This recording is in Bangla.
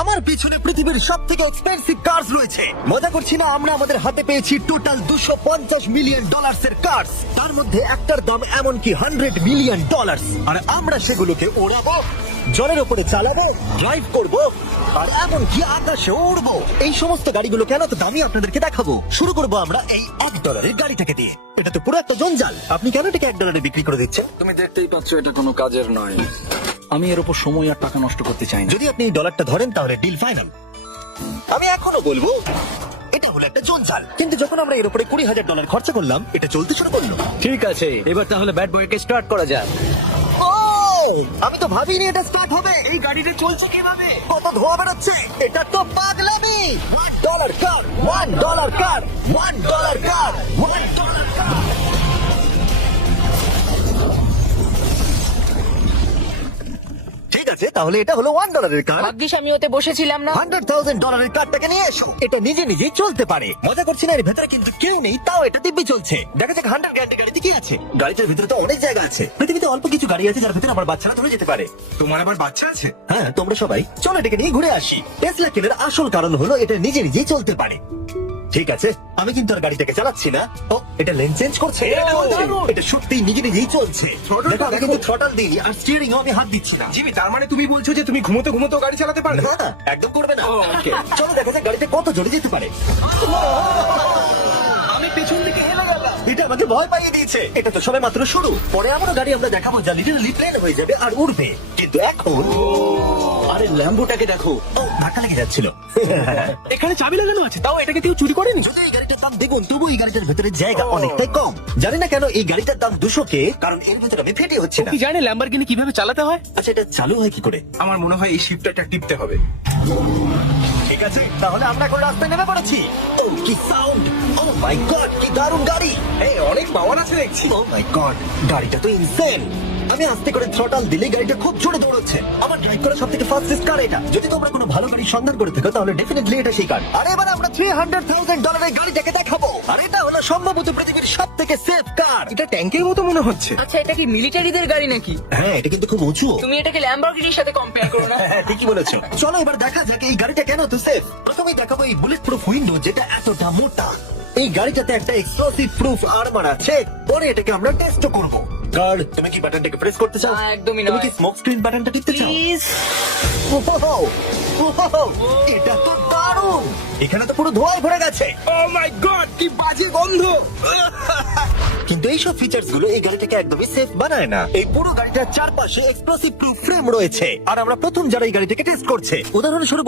আমার পিছনে পৃথিবীর সব থেকে এক্সপেন্সিভ কার্স রয়েছে। মজা করছি না, আমরা আমাদের হাতে পেয়েছি টোটাল $250 মিলিয়ন এর কার্স। তার মধ্যে একটার দাম এমনকি $100 মিলিয়ন। আর আমরা সেগুলোকে ওড়াবো, জলের উপরে চালাবো, ড্রাইভ করব, আর এমনকি আকাশে উড়বো। এই সমস্ত গাড়িগুলো কেন তো দামি আপনাদেরকে দেখাবো। শুরু করবো আমরা এই $1 গাড়িটাকে দিয়ে। এটা তো পুরো একটা জঞ্জাল। আপনি কেন এটাকে $1 বিক্রি করে দিচ্ছেন? তুমি দেখতেই পাচ্ছ এটা কোনো কাজের নয়। আমি এর উপর সময় আর টাকা নষ্ট করতে চাই না। যদি আপনি এই ডলারটা ধরেন তাহলে ডিল ফাইনাল। আমি এখনো বলবো এটা হলো একটা জঞ্জাল, কিন্তু যখন আমরা এর উপরে $20,000 খরচা করলাম, এটা চলতে শুরু করলো। ঠিক আছে, এবার তাহলে ব্যাড বয়কে স্টার্ট করা যাক। ও, আমি তো ভাবিনি এটা স্টার্ট হবে। এই গাড়িটা চলছে কিভাবে? কত ধোঁয়া বেরোচ্ছে! এটা তো পাগলামি। $1 কার, $1 কার, $1 কার, $1 কার। ঠিক আছে, তাহলে এটা হলো $1 কার। ভাগ্যিস আমি ওতে বসেছিলাম না। $100,000 কারটাকে নিয়ে এসো। এটা নিজে নিজেই চলতে পারে। মজা করছি না, এর ভেতরে কিন্তু কেউ নেই, তাও এটা দিব্যি চলছে। দেখা যাক 100 গ্র্যান্ড গাড়িতে কি আছে। গাড়িটার ভিতরে তো অনেক জায়গা আছে। পৃথিবীতে অল্প কিছু গাড়ি আছে যার ভিতরে আমার বাচ্চারা ধরে যেতে পারে। তোমার আবার বাচ্চা আছে? হ্যাঁ, তোমরা সবাই চলো এটাকে নিয়ে ঘুরে আসি। টেসলা কেনার আসল কারণ হলো এটা নিজে নিজেই চলতে পারে। ঠিক আছে, আমি কিন্তু আর গাড়িটাকে চালাচ্ছি না। ও, এটা লেন চেঞ্জ করছে। এটা সত্যিই নিজে নিজেই চলছে। দেখো, আমি কিন্তু থ্রটল দিইনি, আর স্টিয়ারিং আমি হাত দিচ্ছি না। জিমি, তার মানে তুমি বলছো যে তুমি ঘুমোতে ঘুমোতে গাড়ি চালাতে পারবে? হ্যাঁ, একদম করবে না। ও, okay. চলো দেখা যাক গাড়িটা কত জোরে যেতে পারে। আমি পেছন দিকে হেলে গেলাম। এটা আমাকে ভয় পাইয়ে দিয়েছে। এটা তো সবে মাত্র শুরু। পরে এমনও গাড়ি আমরা দেখাবো যা লিটারালি প্লেন হয়ে যাবে আর উড়বে। কিন্তু এখন আরে ল্যাম্বোটাকে দেখো। ও, ধাক্কা লেগে যাচ্ছিল। এখানে চাবি লাগানো আছে, তাও এটাকে কেউ চুরি করেনি। যদি এই গাড়িটার দাম দেখুন, তবু এই গাড়িটার ভেতরে জায়গা অনেকটাই কম। জানি না কেন এই গাড়িটার দাম 200K, কারণ এর ভেতরে আমি ফেটে হচ্ছে না। কি জানে ল্যাম্বরগিনি কিভাবে চালাতে হয়? আচ্ছা, এটা চালু হয় কি করে? আমার মনে হয় এই শিফটটা টিপতে হবে। ঠিক আছে, তাহলে আমরা এখন রাস্তায় নেমে পড়েছি। ও, কি সাউন্ড! ও মাই গড, কি দারুণ গাড়ি! এই অনেক পাওয়ার আছে দেখছি। ও মাই গড, গাড়িটা তো ইনসেন। আমি আস্তে করে থ্রটল দিলে গাড়িটা খুব জোরে দৌড়চ্ছে। আমার ড্রাইভ করা সবথেকে ফাস্টেস্ট কার এটা। যদি তোমরা কোনো ভালো গাড়ি সন্ধান করে থাকো তাহলে ডেফিনেটলি এটা সেই কার। আর এবার আমরা $300,000 এর গাড়িটাকে দেখাবো। আর এটা হলো সম্ভবত পৃথিবীর সবথেকে সেফ কার। এটা ট্যাঙ্কের মতো মনে হচ্ছে। আচ্ছা, এটা কি মিলিটারিদের গাড়ি নাকি? হ্যাঁ, এটা কিন্তু খুব উঁচু। তুমি এটাকে ল্যাম্বরগিনির সাথে কম্পেয়ার করো না। হ্যাঁ, ঠিকই বলেছো। চলো এবার দেখা যাক এই গাড়িটা কেন তো সেফ। প্রথমেই দেখাবো এই বুলেট প্রুফ উইন্ডো, যেটা এতটা মোটা। এই গাড়িটাতে একটা এক্সপ্লোসিভ প্রুফ আর্মার আছে। পরে এটাকে আমরা টেস্ট করব। গার্ড, তুমি কি বাটনটাকে প্রেস করতে চাও? না, একদমই তুমি নয়। কি স্মোক স্ক্রিন বাটনটা টিপতে চাও? প্লিজ। ওহো, ওহো, এটা তো দারুণ। এখানে তো পুরো ধোঁয়ায় ভরে গেছে। ও মাই গড, কি বাজে গন্ধ। কিন্তু এইসব ফিচার্স গুলো এই গাড়িটাকে একদমই সেফ বানায় না। এই পুরো গাড়িটার চারপাশে এক্সপ্লোসিভ প্রুফ ফ্রেম রয়েছে, আর আমরা প্রথম যারা এই গাড়িটাকে টেস্ট করছে। উদাহরণস্বরূপ